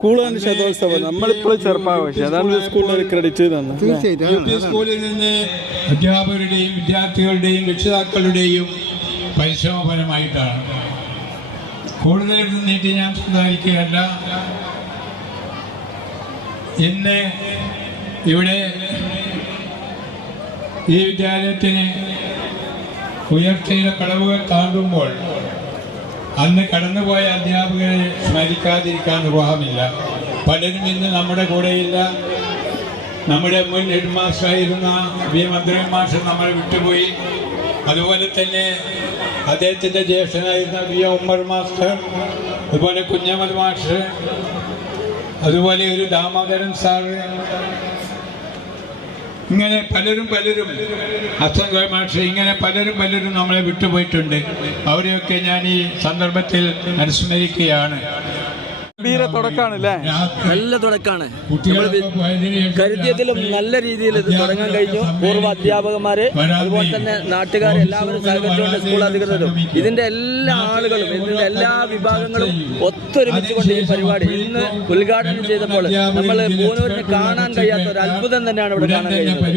സ്കൂളിന്റെ ശതോത്സവം നമ്മളിപ്പോൾ ചെറുപ്പാഘോഷം അതാണ് സ്കൂളിന് ഒരു ക്രെഡിറ്റ് തന്നെ. സ്കൂളിൽ നിന്ന് അധ്യാപകരുടെയും വിദ്യാർത്ഥികളുടെയും രക്ഷിതാക്കളുടെയും പരിശ്രമപരമായിട്ടാണ്. കൂടുതൽ നീട്ടി ഞാൻ സംസാരിക്കുകയല്ല. ഇന്ന് ഇവിടെ ഈ വിദ്യാലയത്തിന് ഉയർച്ചയുടെ കടവുകൾ താണ്ടുമ്പോൾ അന്ന് കടന്നുപോയ അധ്യാപകരെ സ്മരിക്കാതിരിക്കാൻ നിർവാഹമില്ല. പലരും ഇന്ന് നമ്മുടെ കൂടെയില്ല. നമ്മുടെ മുൻ ഹെഡ് മാസ്റ്ററായിരുന്ന വി മന്ത്രി മാസ്റ്റർ നമ്മൾ വിട്ടുപോയി. അതുപോലെ തന്നെ അദ്ദേഹത്തിൻ്റെ ജ്യേഷ്ഠനായിരുന്ന വി ഉമ്മർ മാസ്റ്റർ, അതുപോലെ കുഞ്ഞമ്മദ് മാസ്റ്റർ, അതുപോലെ ഒരു ദാമോദരൻ സാറ്, ഇങ്ങനെ പലരും ഹസൻ മാസ്റ്റർ, ഇങ്ങനെ പലരും നമ്മളെ വിട്ടുപോയിട്ടുണ്ട്. അവരെയൊക്കെ ഞാൻ ഈ സന്ദർഭത്തിൽ അനുസ്മരിക്കുകയാണ്. നല്ല തുടക്കാണ്. കരുതിയതിലും നല്ല രീതിയിൽ ഇത് തുടങ്ങാൻ കഴിഞ്ഞു. പൂർവ്വ അധ്യാപകന്മാര് അതുപോലെ തന്നെ നാട്ടുകാർ എല്ലാവരും സഹകരിച്ചുകൊണ്ട് സ്കൂൾ അധികൃതരും ഇതിന്റെ എല്ലാ ആളുകളും ഇതിന്റെ എല്ലാ വിഭാഗങ്ങളും ഒത്തൊരുമിച്ചുകൊണ്ട് ഈ പരിപാടി ഇന്ന് ഉദ്ഘാടനം ചെയ്തപ്പോൾ നമ്മൾ പൂനൂരിന് കാണാൻ കഴിയാത്ത ഒരു അത്ഭുതം തന്നെയാണ് ഇവിടെ കാണാൻ കഴിയുന്നത്.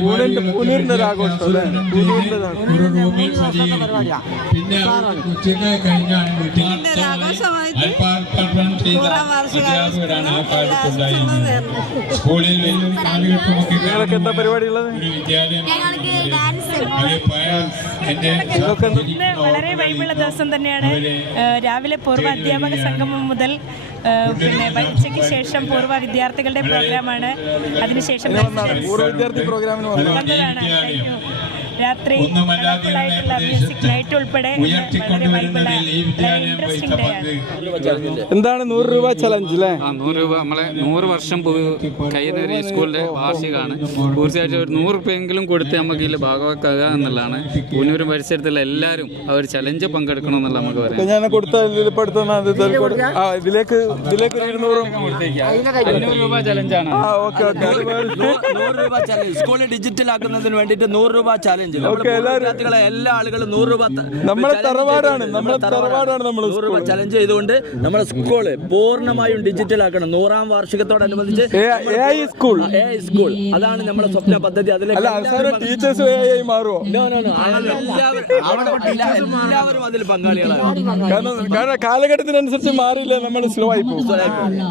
അധ്യാപകരാണ് ആ കാലത്തുണ്ടായിരുന്നത്. സ്കൂളിൽ എന്താ പരിപാടിയുള്ളത്? വളരെ വൈബുള്ള ദിവസം തന്നെയാണ്. രാവിലെ പൂർവ്വ അധ്യാപക സംഗമം മുതൽ പിന്നെ ഉച്ചയ്ക്ക് ശേഷം പൂർവ്വ വിദ്യാർത്ഥികളുടെ പ്രോഗ്രാമാണ്. അതിനുശേഷം രാത്രി മ്യൂസിക് നൈറ്റ് ഉൾപ്പെടെ എന്താണ് 100 രൂപ ചലഞ്ച് അല്ലേ? 100 രൂപ നമ്മളെ 100 വർഷം കയ്യേറി സ്കൂളിന്റെ വാർഷികമാണ്. തീർച്ചയായിട്ടും ഒരു 100 രൂപയെങ്കിലും കൊടുത്ത് നമുക്ക് ഇതിൽ ഭാഗമാക്കുക എന്നുള്ളതാണ്. പൂനൂരും പരിസരത്തുള്ള എല്ലാവരും അവർ ചലഞ്ച് പങ്കെടുക്കണം എന്നുള്ള നമുക്ക് പറയാം. ഞാൻ കൊടുത്ത ഇതിലേക്ക് 200 രൂപ ചലഞ്ചാണ്. 100 രൂപ ചലഞ്ച് സ്കൂളിൽ ഡിജിറ്റൽ ആക്കുന്നതിന് വേണ്ടിയിട്ട് 100 രൂപ ചലഞ്ച്. വിദ്യാർത്ഥികളെ എല്ലാ ആളുകളും 100 രൂപ ചലഞ്ച് ചെയ്തുകൊണ്ട് നമ്മുടെ സ്കൂള് പൂർണ്ണമായും ഡിജിറ്റൽ ആക്കണം. 100ാം വാർഷികത്തോടനുബന്ധിച്ച് സ്കൂൾ അതാണ് നമ്മുടെ സ്വപ്ന പദ്ധതി. എല്ലാവരും അതിൽ പങ്കാളികളാണ്. കാലഘട്ടത്തിനനുസരിച്ച് മാറില്ല, നമ്മൾ സ്ലോ ആയി പോകും.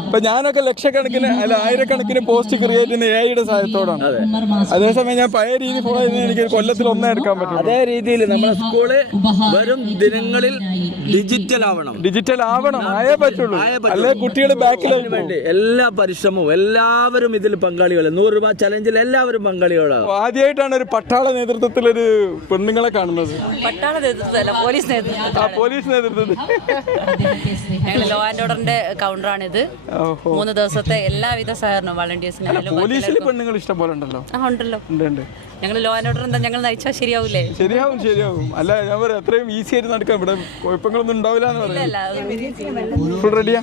ഇപ്പൊ ഞാനൊക്കെ ലക്ഷക്കണക്കിന് അല്ല ആയിരക്കണക്കിന് പോസ്റ്റ് ക്രിയേറ്റ് ചെയ്യുന്ന എഐയുടെ സഹായത്തോടാണ്. അതേസമയം ഞാൻ പഴയ രീതി ഫോളോ ചെയ്യുന്ന എനിക്ക് കൊല്ലത്തിൽ ഒന്നേ എടുക്കാൻ പറ്റും. അതേ രീതിയിൽ നമ്മുടെ സ്കൂള് വരും ദിനങ്ങളിൽ ഡിജിറ്റൽ ആവണം. ആയേ പറ്റുള്ളൂ, അല്ലെ കുട്ടികൾ ബാക്കിലാവും. വേണ്ടി എല്ലാ പരിശ്രമവും എല്ലാവരും ഇതിൽ പങ്കാളികൾ. 100 രൂപ ചലഞ്ചിൽ എല്ലാവരും പങ്കാളികളാണ്. ആദ്യമായിട്ടാണ് ഒരു പട്ടാള നേതൃത്വത്തിൽ ഒരു പെണ്ണുങ്ങളെ കാണുന്നത്. പട്ടാള നേതൃത്വമല്ല, പോലീസ് നേതൃത്വത്തിൽ. ഞങ്ങൾ ലോ ആൻഡ് ഓർഡറിന്റെ കൗണ്ടറാണിത്. 3 ദിവസത്തെ എല്ലാവിധ സഹകരണവും വളണ്ടിയേഴ്സിന്. പോലീസിൽ പെണ്ണുങ്ങൾ ഇഷ്ടം പോലെ ഉണ്ടല്ലോ. ഉണ്ടല്ലോ. ഞങ്ങൾ ലോ ആൻഡ് ഓർഡർ എന്താ ഞങ്ങൾ നയിച്ചാൽ ശരിയാവൂലേ? ശരിയാവും. അല്ല ഞാൻ പറയാം അത്രയും ഈസി ആയിട്ട് നടക്കാം. ഇവിടെ കുഴപ്പങ്ങളൊന്നും ഉണ്ടാവില്ല എന്ന് പറയാം. ഫുൾ റെഡിയാ?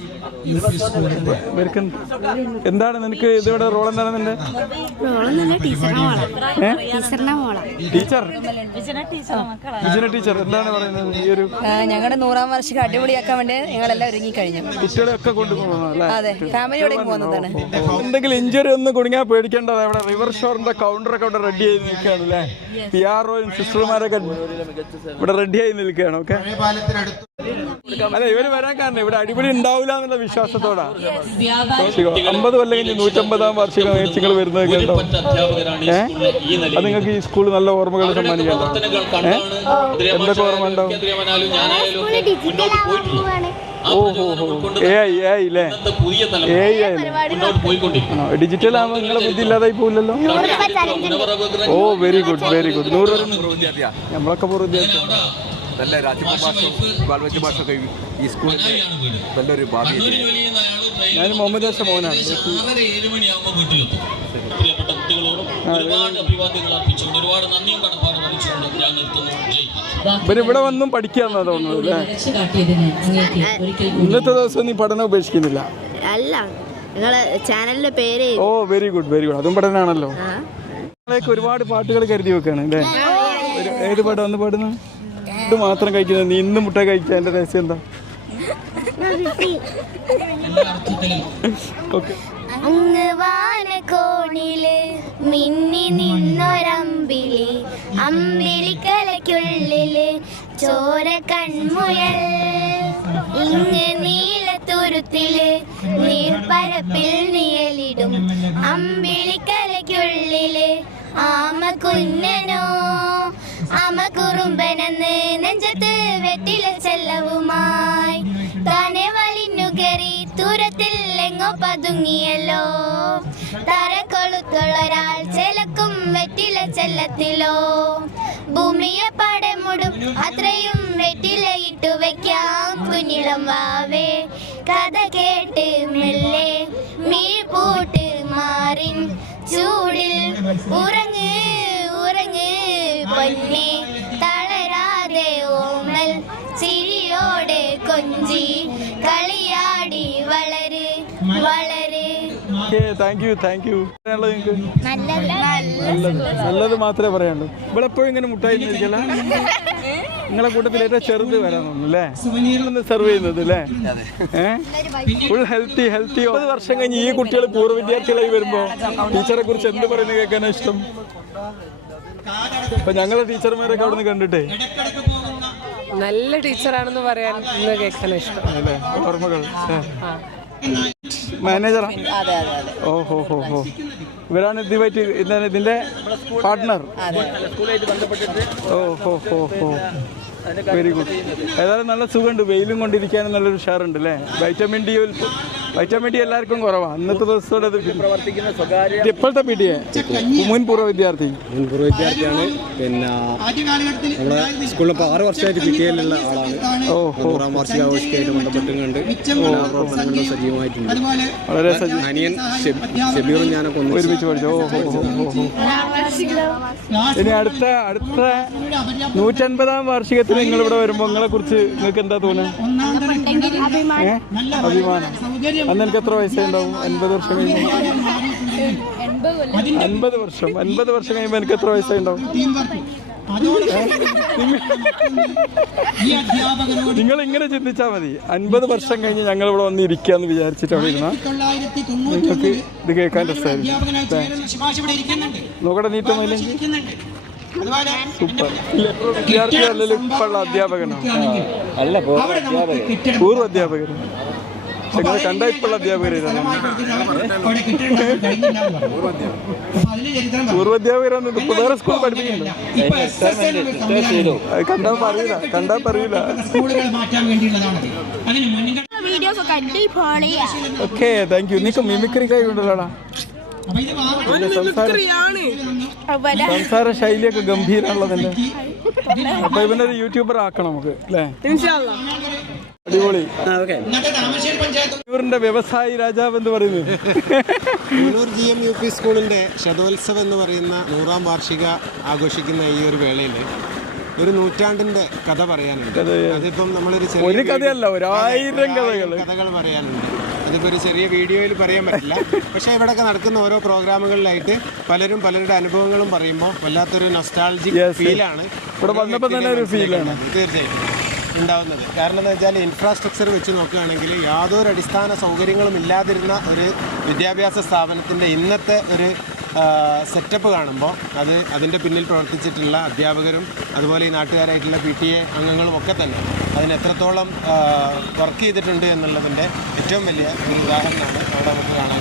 എന്താണ് നിനക്ക് ഇതിവിടെ റോൾ? എന്താണ് നിന്റെ ടീച്ചർ എന്താണ് പറയുന്നത്? ഈ ഒരു ഞങ്ങളുടെ 100ാം വാർഷികം അടിപൊളിയാക്കാൻ വേണ്ടി ഞങ്ങളെല്ലാം ഒരുങ്ങി കഴിഞ്ഞു. കുട്ടികളെയൊക്കെ കൊണ്ടുപോകുന്നതല്ലേ? അതെ, ഫാമിലിയോടെ പോകുന്നതാണ്. എന്തെങ്കിലും ഇഞ്ചുറി ഒന്നും കുടുങ്ങിയാൽ പേടിക്കേണ്ടത്. അവിടെ റിവർ ഷോറിന്റെ കൗണ്ടറൊക്കെ അവിടെ റെഡി ആയി നിൽക്കുകയാണല്ലേ? PROയും സിസ്റ്റർമാരൊക്കെ ഇവിടെ റെഡി ആയി നിൽക്കുകയാണ്. ഓക്കെ, അല്ല ഇവര് വരാൻ കാരണം ഇവിടെ അടിപൊളി ഉണ്ടാവില്ല എന്നുള്ള വിശ്വാസത്തോടാണ്. 50 കൊല്ലം കഴിഞ്ഞ് 150ാം വാർഷികം നിങ്ങൾ വരുന്നത് കേട്ടോ. അത് നിങ്ങൾക്ക് ഈ സ്കൂൾ നല്ല ഓർമ്മകൾ സമ്മാനിക്കല്ലോ. എന്തൊക്കെ ഓർമ്മ ഉണ്ടാവും? ഡിജിറ്റൽ ആകുമ്പോൾ നിങ്ങളെ ബുദ്ധി ഇല്ലാതായി പോവില്ലല്ലോ. ഓ വെരി ഗുഡ്. 100 നമ്മളൊക്കെ പൂർവ്വ വിദ്യാർത്ഥി. നല്ല ഭാഷയൊക്കെ ഈ സ്കൂളിൽ നല്ലൊരു ഭാവി. ഞാൻ മുഹമ്മദ് യാസ മോനാണ്. ഇവിടെ വന്നും പഠിക്കാന്നാ തോന്നുന്നത് അല്ലേ? ഇന്നത്തെ ദിവസം നീ പഠനം ഉപേക്ഷിക്കുന്നില്ല? അല്ല, നിങ്ങളെ ചാനലിന്റെ പേര്. ഓ വെരി ഗുഡ്. അതും പഠനമാണല്ലോ. ഒരുപാട് പാട്ടുകൾ കരുതി വെക്കാണ് അല്ലേ? ഏത് പാട്ടാ വന്ന് പാടുന്നത്? ഇത് മാത്രം കഴിക്കുന്നത്? നീ ഇന്ന് മുട്ട കഴിക്കുക. എന്റെ രഹസ്യം എന്താ? ഓക്കെ. അങ്ങ് വാനക്കോണില് മിന്നി നിന്നൊരമ്പിളി, അമ്പിളിക്കലയ്ക്കുള്ളില് ചോര കൺമുയൽ. ഇങ്ങ് നീലത്തുരുത്തില് നീർപ്പരപ്പിൽ നിഴലിടും, അമ്പിളിക്കലയ്ക്കുള്ളില് ആമ കുഞ്ഞനോ ആമ കുറുമ്പനെന്ന് നെഞ്ചത്ത് വെറ്റില ചെല്ലവുമായി താനെ വലിഞ്ഞു കയറി ദൂരത്തിൽ എങ്ങോ പതുങ്ങിയല്ലോ. തറക്കൊളുത്തുള്ളൊരാൾ ചെലക്കും വെറ്റില ചെല്ലത്തിലോ. ഭൂമിയെ പടമുടും അത്രയും വെറ്റിലയിട്ടു വെക്കാം കുഞ്ഞിളം വാവേ. കഥ കേട്ട് മെല്ലെ മീഴ്പൂട്ട് മാറിൻ ചൂടിൽ ഉറങ്ങ് ഉറങ്ങ് പൊന്നെ. തളരാതെ ഓമൽ ചിരിയോടെ കൊഞ്ചി കളിയാടി വളര് വളര്. Thank you. നല്ലത് മാത്രമേ പറയാനുള്ളൂ. ഇവിടെ എപ്പോഴും ഇങ്ങനെ മുട്ടായി ഇരിക്കല്ല. നിങ്ങളെ കൂട്ടത്തിൽ ഏറ്റവും ചെറുത് വരാൻ തോന്നുന്നല്ലേ സെർവ് ചെയ്യുന്നത് അല്ലേ? Full healthy. 10 വർഷം കഴിഞ്ഞ് ഈ കുട്ടികൾ പൂർവ്വ വിദ്യാർത്ഥികളായി വരുമ്പോ ടീച്ചറെ കുറിച്ച് എന്ത് പറയുന്നത് കേൾക്കാനാണ് ഇഷ്ടം? ഇപ്പൊ ഞങ്ങളെ ടീച്ചർമാരൊക്കെ അവിടെ നിന്ന് കണ്ടിട്ടേ നല്ല ടീച്ചറാണെന്ന് പറയാൻ കേൾക്കാൻ ഇഷ്ടം. അല്ലേ? ഓർമ്മകൾ. മാനേജറാ? ഓഹോ. ഇവരാണ് ഇതുമായിട്ട് ഇതിന്റെ പാർട്ട്ണർ. ഓഹോ. Very good. ഏതായാലും നല്ല സുഖമുണ്ട്. വെയിലും കൊണ്ടിരിക്കാനും നല്ലൊരു ഉഷാറുണ്ട് അല്ലേ? വൈറ്റമിൻ ഡി എല്ലാവർക്കും കുറവാണ്. ഇന്നത്തെ ദിവസത്തോടെ ഇപ്പോഴത്തെ പി ടി എ മുൻ പൂർവ്വ വിദ്യാർത്ഥിയാണ്. പിന്നെ നമ്മുടെ സ്കൂളിൽ 6 വർഷമായിട്ട് പി ടി എല്ലുള്ള ആളാണ്. 100ാം വാർഷികാഘോഷമായിട്ട് ബന്ധപ്പെട്ടുകൊണ്ട് പ്രവർത്തനങ്ങൾ സജീവമായിട്ടുണ്ട്. വളരെ അനിയൻ ഷബീറും ഞാനൊക്കെ ഒരുമിച്ച് പഠിച്ചു. ഇനി അടുത്ത 150ാം വാർഷികത്തിൽ നിങ്ങൾ ഇവിടെ വരുമ്പോൾ നിങ്ങളെ കുറിച്ച് നിങ്ങൾക്ക് എന്താ തോന്നുന്നത്? അഭിമാനം. അന്ന് എനിക്ക് എത്ര വയസ്സുണ്ടാവും? 50 വർഷം കഴിയുമ്പോൾ 50 വർഷം കഴിയുമ്പോൾ എനിക്ക് എത്ര വയസ്സുണ്ടാവും? നിങ്ങൾ ഇങ്ങനെ ചിന്തിച്ചാൽ മതി. 50 വർഷം കഴിഞ്ഞ് ഞങ്ങൾ ഇവിടെ വന്ന് ഇരിക്കാന്ന് വിചാരിച്ചിട്ടാണ് ഇരുന്ന നിങ്ങൾക്ക് ഇത് കേൾക്കാൻ രസമായിരിക്കും. നോക്കട്ടെ നീട്ടമില്ലെങ്കിൽ സൂപ്പർ. വിദ്യാർത്ഥി അല്ലല്ലോ ഇപ്പോഴുള്ള അധ്യാപകനോ? അല്ല, പൂർവ്വ അധ്യാപകൻ. നിങ്ങൾ കണ്ട ഇപ്പോഴുള്ള അധ്യാപകരാണ്. പൂർവ്വ അധ്യാപകരാണ്. ഇപ്പൊ വേറെ സ്കൂൾ പഠിപ്പിക്കുന്നുണ്ടോ? കണ്ടാ പറയൂല. Okay, thank you. നിനക്ക് മിമിക്രി കഴിവുണ്ടല്ലോടാ. സംസാര ശൈലിയൊക്കെ ഗംഭീരാണുള്ളതല്ലേ? അപ്പൊ ഇവനൊരു യൂട്യൂബർ ആക്കണം നമുക്ക് അല്ലേ? അടിപൊളി. ൂരിന്റെ വ്യവസായി രാജാവ് എന്ന് പറയുന്നത് GMUP സ്കൂളിന്റെ ശതോത്സവം എന്ന് പറയുന്ന 100ാം വാർഷിക ആഘോഷിക്കുന്ന ഈ ഒരു വേളയിൽ ഒരു നൂറ്റാണ്ടിന്റെ കഥ പറയാനുണ്ട്. അതിപ്പം നമ്മളൊരു ഒരു കഥയല്ല, 1000 കഥകൾ പറയാനുണ്ട്. അതിപ്പോൾ ഒരു ചെറിയ വീഡിയോയിൽ പറയാൻ പറ്റില്ല. പക്ഷേ ഇവിടെയൊക്കെ നടക്കുന്ന ഓരോ പ്രോഗ്രാമുകളിലായിട്ട് പലരും പലരുടെ അനുഭവങ്ങളും പറയുമ്പോൾ വല്ലാത്തൊരു നൊസ്റ്റാൾജിക് ഫീലാണ് ഇവിടെ വന്നപ്പോൾ തന്നെ ഒരു ഫീലാണ് തീർച്ചയായിട്ടും ഉണ്ടാവുന്നത്. കാരണം എന്താ വെച്ചാൽ ഇൻഫ്രാസ്ട്രക്ചർ വെച്ച് നോക്കുകയാണെങ്കിൽ യാതൊരു അടിസ്ഥാന സൗകര്യങ്ങളും ഇല്ലാതിരുന്ന ഒരു വിദ്യാഭ്യാസ സ്ഥാപനത്തിൻ്റെ ഇന്നത്തെ ഒരു സെറ്റപ്പ് കാണുമ്പോൾ അതിൻ്റെ പിന്നിൽ പ്രവർത്തിച്ചിട്ടുള്ള അധ്യാപകരും അതുപോലെ ഈ നാട്ടുകാരായിട്ടുള്ള PTA അംഗങ്ങളും ഒക്കെ തന്നെ അതിന് എത്രത്തോളം വർക്ക് ചെയ്തിട്ടുണ്ട് എന്നുള്ളതിൻ്റെ ഏറ്റവും വലിയ ഒരു ഉദാഹരണമാണ് അവിടെ നമുക്ക് കാണാൻ